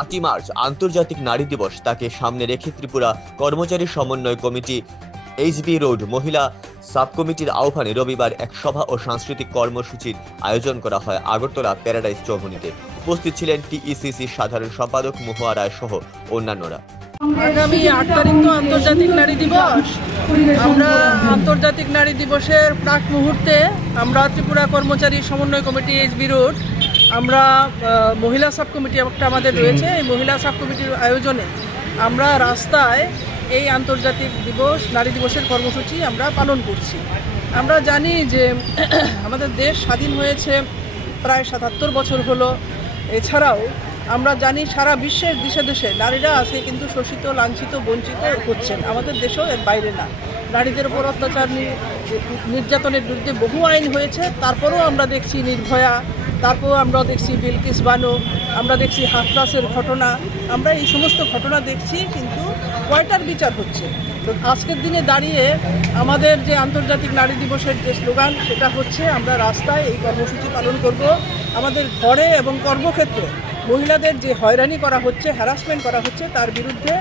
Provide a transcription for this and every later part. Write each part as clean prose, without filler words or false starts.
8ই March আন্তর্জাতিক নারী দিবস, তাকে সামনে রেখে ত্রিপুরা কর্মচারী সমন্বয় কমিটি এইচবি রোড মহিলা সাব কমিটির আহ্বানে রবিবার এক সভা ও সাংস্কৃতিক কর্মসূচির আয়োজন করা হয় আগরতলা প্যারাডাইস চৌমুহনীতে। উপস্থিত ছিলেন টিইসিসি সাধারণ সম্পাদক মহুয়া রায় সহ অন্যান্যরা। আগামী 8 তারিখ তো আন্তর্জাতিক নারী দিবস। আমরা আন্তর্জাতিক নারী দিবসের প্রাক মুহূর্তে আমরা ত্রিপুরা কর্মচারী সমন্বয় কমিটি এইচবি রোড, আমরা মহিলা সাব কমিটি একটা আমাদের রয়েছে, এই মহিলা সাব কমিটির আয়োজনে আমরা রাস্তায় এই আন্তর্জাতিক দিবস নারী দিবসের কর্মসূচি আমরা পালন করছি। আমরা জানি যে আমাদের দেশ স্বাধীন হয়েছে প্রায় 77 বছর হলো। এছাড়াও আমরা জানি সারা বিশ্বের দেশে দেশে নারীরা আছে কিন্তু শোষিত, লাঞ্ছিত, বঞ্চিত হচ্ছেন। আমাদের দেশেও এর বাইরে না। নারীদের উপর অত্যাচার, নির্যাতনের বিরুদ্ধে বহু আইন হয়েছে, তারপরেও আমরা দেখছি নির্ভয়া, তারপরেও আমরা দেখছি বিলকিস বানু, আমরা দেখছি হাথরাসের ঘটনা, আমরা এই সমস্ত ঘটনা দেখছি, কিন্তু কয়টার বিচার হচ্ছে। তো আজকের দিনে দাঁড়িয়ে আমাদের যে আন্তর্জাতিক নারী দিবসের যে স্লোগান, সেটা হচ্ছে আমরা রাস্তায় এই কর্মসূচি পালন করব। আমাদের ঘরে এবং কর্মক্ষেত্রে মহিলাদের যে হয়রানি করা হচ্ছে, হ্যারাসমেন্ট করা হচ্ছে, তার বিরুদ্ধে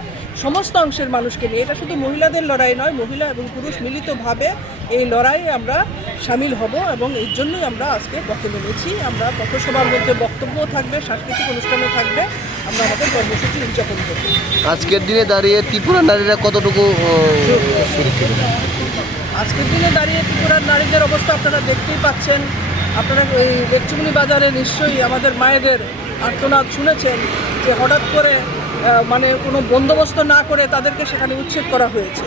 সমস্ত অংশের মানুষকে নিয়ে, এটা শুধু মহিলাদের লড়াই নয়, মহিলা এবং পুরুষ মিলিতভাবে এই লড়াইয়ে আমরা সামিল হব এবং এর জন্যই আমরা আজকে পথে নেমেছি। আমরা পথসভার মধ্যে বক্তব্যও থাকবে, সাংস্কৃতিক অনুষ্ঠানও থাকবে, আমরা আমাদের কর্মসূচি উদযাপন করব। আজকের দিনে দাঁড়িয়ে ত্রিপুরা নারীরা কতটুকু সুরক্ষিত? আজকের দিনে দাঁড়িয়ে ত্রিপুরার নারীদের অবস্থা আপনারা দেখতেই পাচ্ছেন। আপনারা এই লেকচুমনি বাজারে নিশ্চয়ই আমাদের মায়েদের আর্তনাদ শুনেছেন যে হঠাৎ করে মানে কোনো বন্দোবস্ত না করে তাদেরকে সেখানে উচ্ছেদ করা হয়েছে।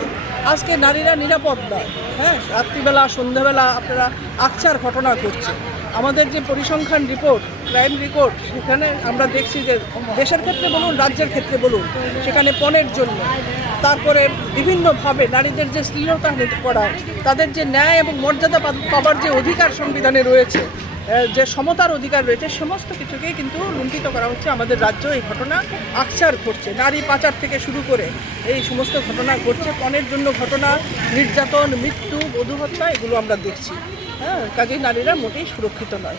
আজকে নারীরা নিরাপদ নয়। রাত্রিবেলা, সন্ধ্যাবেলা আপনারা আকছার ঘটনা ঘটছে। আমাদের যে পরিসংখ্যান রিপোর্ট, ক্রাইম রিপোর্ট, সেখানে আমরা দেখছি যে দেশের ক্ষেত্রে বলুন, রাজ্যের ক্ষেত্রে বলুন, সেখানে পণের জন্য, তারপরে বিভিন্নভাবে নারীদের যে শ্লীলতা করা, তাদের যে ন্যায় এবং মর্যাদা পাবার যে অধিকার সংবিধানে রয়েছে, যে সমতার অধিকার রয়েছে, সমস্ত কিছুকেই কিন্তু লুণ্ঠিত করা হচ্ছে। আমাদের রাজ্য এই ঘটনা আকছার ঘটছে। নারী পাচার থেকে শুরু করে এই সমস্ত ঘটনা ঘটছে। পণের জন্য ঘটনা, নির্যাতন, মৃত্যু, বধূ হত্যা, এগুলো আমরা দেখছি। কাজেই নারীরা মোটেই সুরক্ষিত নয়।